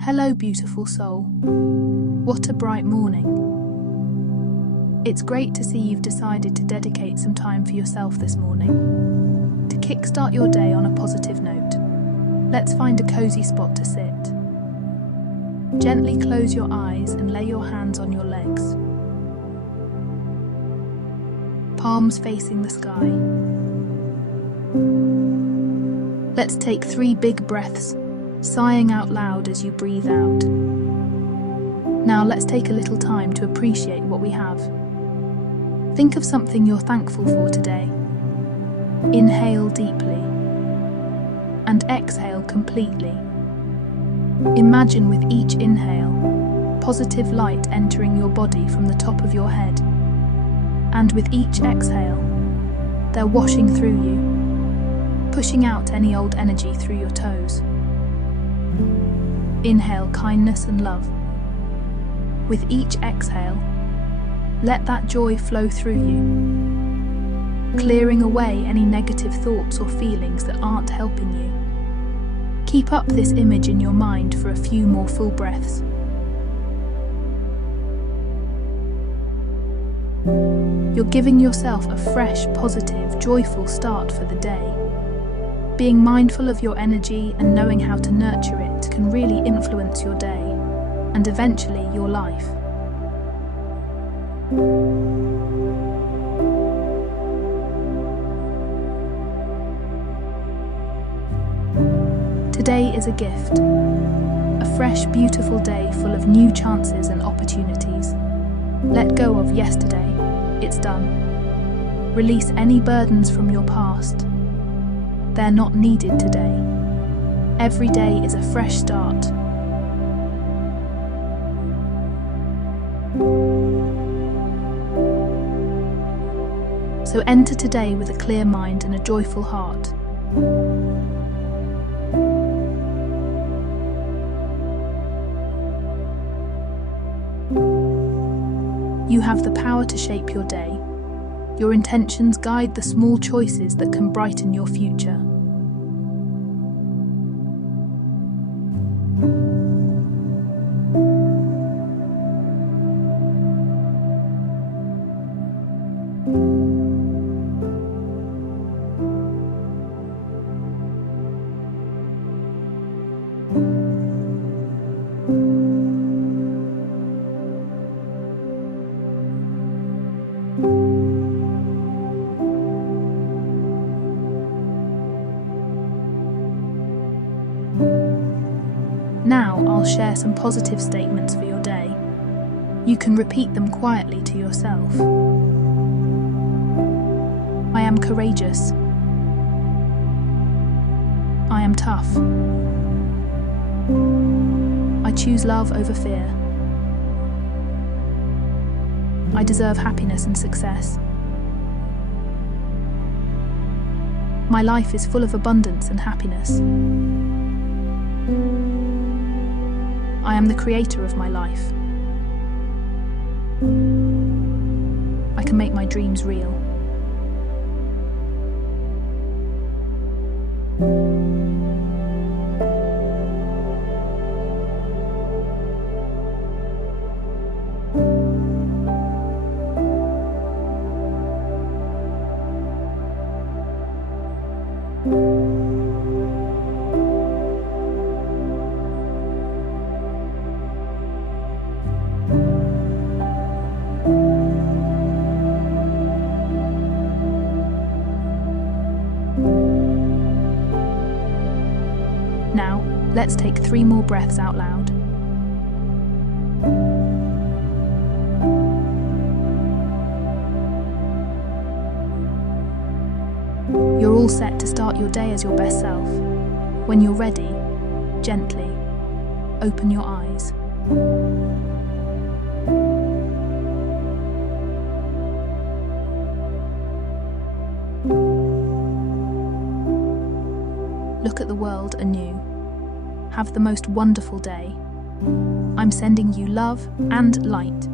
Hello, beautiful soul. What a bright morning. It's great to see you've decided to dedicate some time for yourself this morning. To kickstart your day on a positive note, let's find a cozy spot to sit. Gently close your eyes and lay your hands on your legs. Palms facing the sky. Let's take 3 big breaths, sighing out loud as you breathe out. Now let's take a little time to appreciate what we have. Think of something you're thankful for today. Inhale deeply and exhale completely. Imagine with each inhale, positive light entering your body from the top of your head. And with each exhale, they're washing through you, pushing out any old energy through your toes. Inhale kindness and love. With each exhale, let that joy flow through you, clearing away any negative thoughts or feelings that aren't helping you. Keep up this image in your mind for a few more full breaths. You're giving yourself a fresh, positive, joyful start for the day. Being mindful of your energy and knowing how to nurture it can really influence your day and eventually your life. Today is a gift, a fresh, beautiful day full of new chances and opportunities. Let go of yesterday, it's done. Release any burdens from your past. They're not needed today. Every day is a fresh start. So enter today with a clear mind and a joyful heart. You have the power to shape your day. Your intentions guide the small choices that can brighten your future. Now I'll share some positive statements for your day. You can repeat them quietly to yourself. I am courageous. I am tough. I choose love over fear. I deserve happiness and success. My life is full of abundance and happiness. I am the creator of my life. I can make my dreams real. Now, let's take 3 more breaths out loud. You're all set to start your day as your best self. When you're ready, gently open your eyes. Look at the world anew. Have the most wonderful day. I'm sending you love and light.